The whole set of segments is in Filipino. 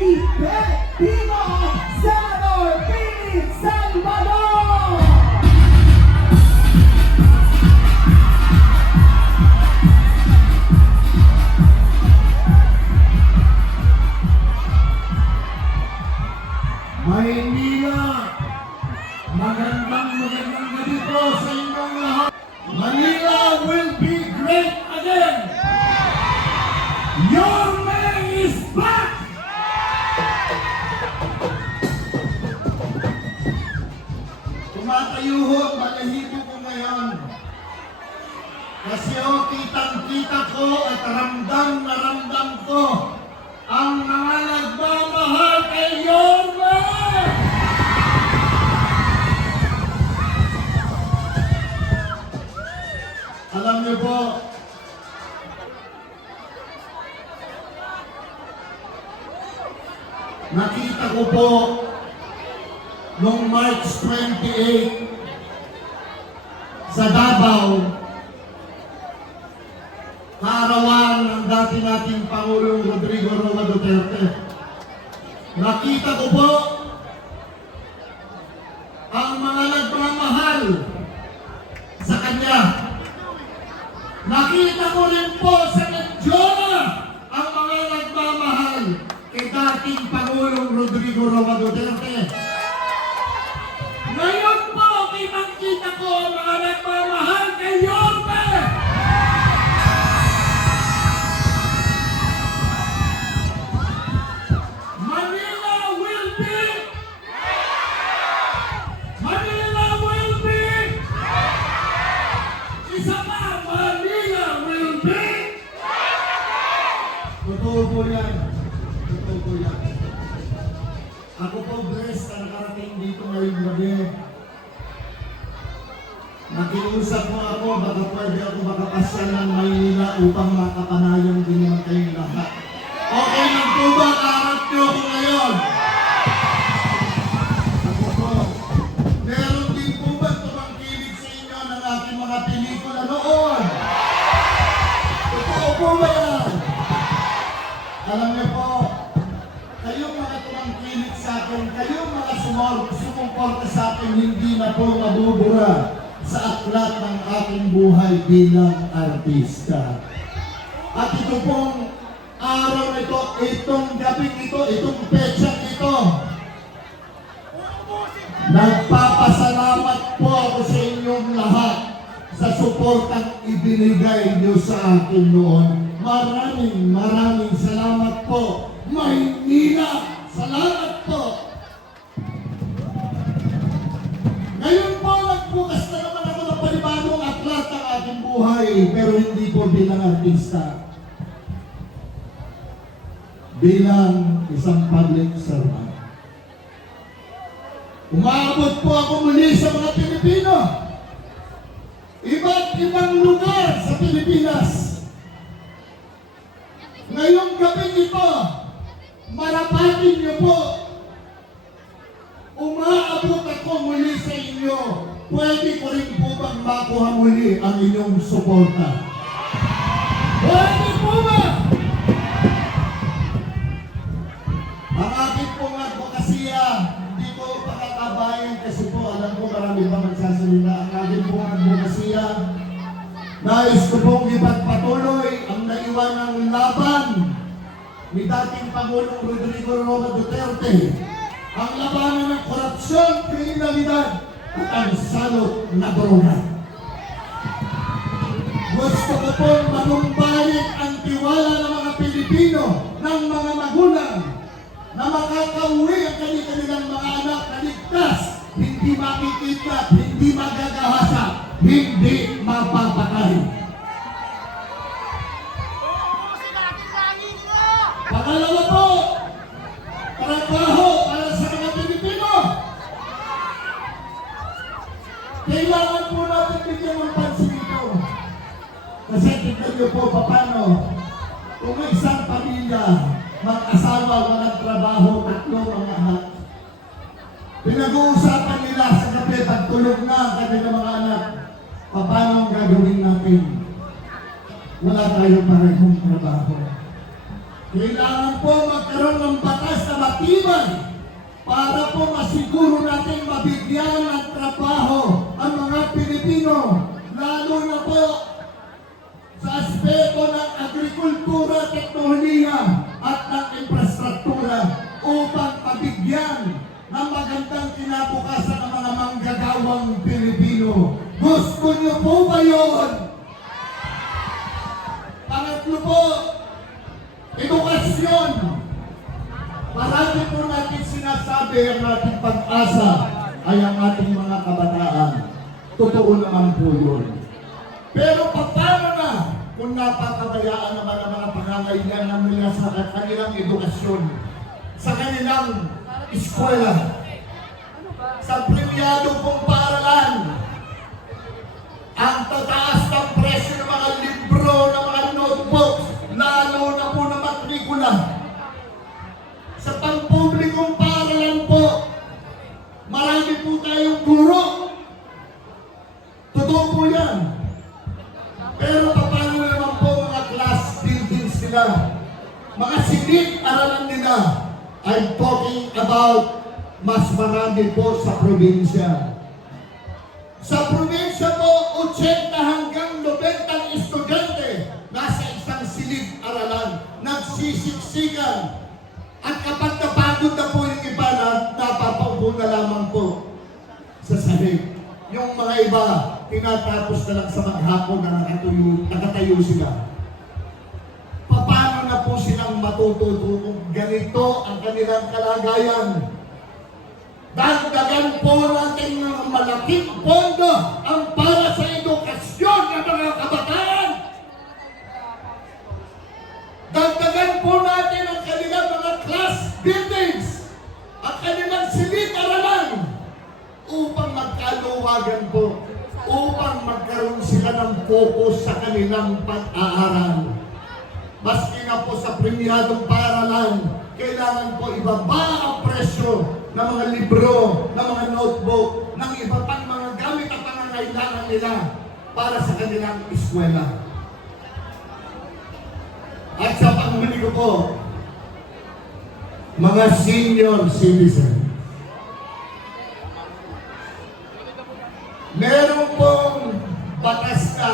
Epektibo Senador Philip Salvador! Maynila, magandang gabi po sa inyong lahat. Manila will be great again. Your man is back! Tumatayo ho, malahibo ko ngayon. Kasi ho, kitang-kita ko at ramdam na ramdam ko ang mga nagmamahal kay Yorme! Alam niyo po, nakita ko po noong March 28 sa Davao, kaarawan ng dati nating Pangulong Rodrigo Roa Duterte. Nakita ko po ang mga nagmamahal sa kanya. Nakita ko rin po sa Medjona ang mga nagmamahal kay dating Pangulong Rodrigo Roa Duterte. Ngayon po, kitang-kita ko ang mga nagmamahal kay Yorme! Manila will be! Manila will be! Isa pa, Manila will be! Totoo po yan. Totoo po yan. Ako po blessed na nakarating dito ngayong gabi. Nakiusap mo ako, baka pwede ako makapasya ng Maynila upang makapanayan din naman kayong lahat. Okay lang po ba? Kaharap niyo ako ngayon. Ako po, meron din po ba tumangkilig sa inyo ng aking mga pelikula noon? Totoo po ba yan? Alam niyo po, kayong mga tumangkilig sa akin, kayong mga sumuporta sa akin, hindi na po mabubura sa aklat ng aking buhay bilang artista. At ito pong araw na ito, itong gabing ito, itong petsang ito, nagpapasalamat po ako sa inyong lahat sa suportang ibinigay niyo sa akin noon. Maraming salamat po. Maynila, salamat po. Ngayon po, nagbukas na naman ako ng panibagong aklat ng aking buhay, pero hindi po bilang artista. Bilang isang public servant. Umabot po ako muli sa mga Pilipino. Iba't ibang lugar sa Pilipinas. Ngayong gabi ito, marapatin niyo po, umaabot ako muli sa inyo. Pwede ko rin po bang makuha muli ang inyong suporta? Pwede po ba? Ang aking pong advokasya, hindi ko pakatabayan kasi po alam ko marami pa magsasalita. Ang aking pong advokasya, nais ko pong ipagpatuloy ang naiwanang laban ni dating Pangulong Rodrigo Roa Duterte. Ang labanan ng korupsyon, kriminalidad at ang salot na droga. Gusto ko pong manumbalik ang tiwala ng mga Pilipino, ng mga magulang, na makakauwi ang kanilang mga anak na ligtas, hindi makikita, hindi magagahasa, hindi mapapatay. Pangalawa po, trabaho para sa mga Pilipino. Kailangan po natin bigyan ng pansin ito. Kasi tignan niyo po paano kung may isang pamilya, mag-asawa, walang trabaho, tatlong mga anak. Pinag-uusapan nila sa gabi, pagtulog na ang kanilang mga anak, paano ang gagawin natin? Wala tayong parehong trabaho. Kailangan po magkaroon ng batas na matibay para po masiguro natin mabigyan ng trabaho ang mga Pilipino, lalo na po sa aspeto ng agrikultura, teknolohiya at ng infrastruktura upang mabigyan ng magandang kinabukasan ng mga manggagawang Pilipino. Gusto niyo po ba yun? Pangatlo po, edukasyon. Marami po natin sinasabi ang ating pag-asa ay ang ating mga kabataan. Totoo naman po yun. Pero paano na kung napakabayaan naman ang mga pangangailangan nila sa kanilang edukasyon, sa kanilang eskwela, sa premiado pong paaralan, ang tataas ng presyo ng mga libro, ng mga notebooks, lalo na po na matrikula. Sa pampublikong paaralan po, marami po tayong guro. Totoo po yan. Pero paano naman po mga class buildings nila? Mga silid-aralan nila. I'm talking about mas marami po sa probinsya. Sa probinsya po, 80 hanggang 90 estudyante nasa isang silid-aralan, nagsisiksikan. At kapag napagod na po yung iba na napapaupo na lamang po sa sahig. Yung mga iba, tinatapos na lang sa maghapon na nakatayo sila. Paano na po silang matututo kung ganito ang kanilang kalagayan? Dagdagan po natin ng malaking pondo ang para sa edukasyon ng mga kabataan. Dagdagan po natin ang kanilang mga class buildings at kanilang silid-aralan upang magkaluwagan po, upang magkaroon sila ng focus sa kanilang pag-aaral. Maski na po sa premiadong paaralan, kailangan po ibaba ang presyo ng mga libro, ng mga notebook, ng iba pang mga gamit at pangangailangan nila para sa kanilang eskwela. At sa panghuli ko po, mga senior citizen, meron pong batas na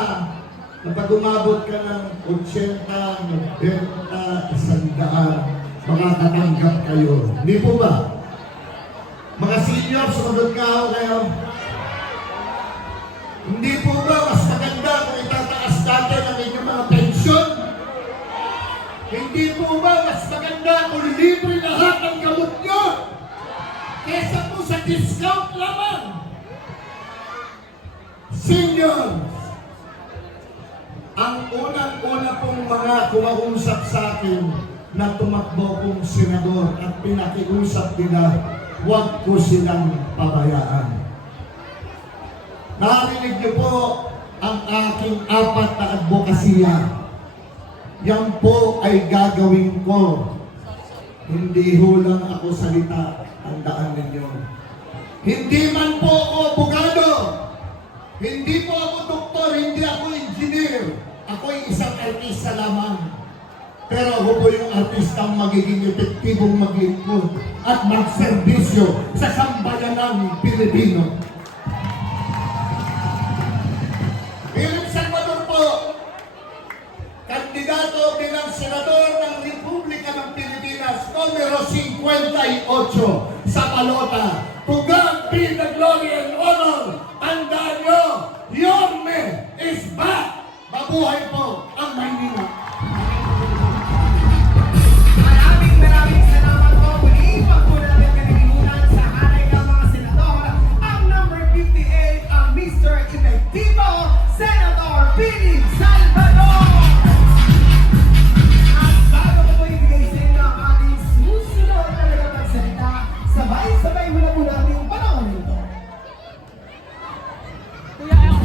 kapag umabot ka ng 80, 90, 100, makakatanggap kayo. Hindi po ba? Mga senior, sumunod nga ako kayo. Hindi po ba mas maganda kung itataas natin ang inyong mga pensyon? Hindi po ba mas maganda kung libre lahat ang gamot nyo? Kesa po sa discount lamang. Seniors, ang unang-una pong mga kumausap sa akin na tumakbo pong senador at pinakiusap nila, huwag ko silang pabayaan. Narinig niyo po ang aking 4 na advokasya. Yan po ay gagawin ko. Hindi ho lang ako salita, tandaan ninyo. Hindi man po ako abogado. Hindi po ako doktor, hindi ako engineer. Ako'y isang artista lamang. Pero ako po yung artistang magiging epektibong mag-ikot at magserbisyo sa sambayanang Pilipino. Philip Salvador po, kandidato bilang senador ng Republika ng Pilipinas, numero 58 sa balota. To God be the glory and honor. Tandaan nyo, Yorme is back. Mabuhay po ang Maynila. Maraming salamat po. Muli, wag po natin kalilimutan sa hanay ng mga senador. Ang number 58, ang Mr. Efectivo, Senator Pili Salvador. At bago ko po ibigay sa inyo ang ating susunod na nagpagsalita, sabay-sabay muna po natin yung panahon nito. Kuya,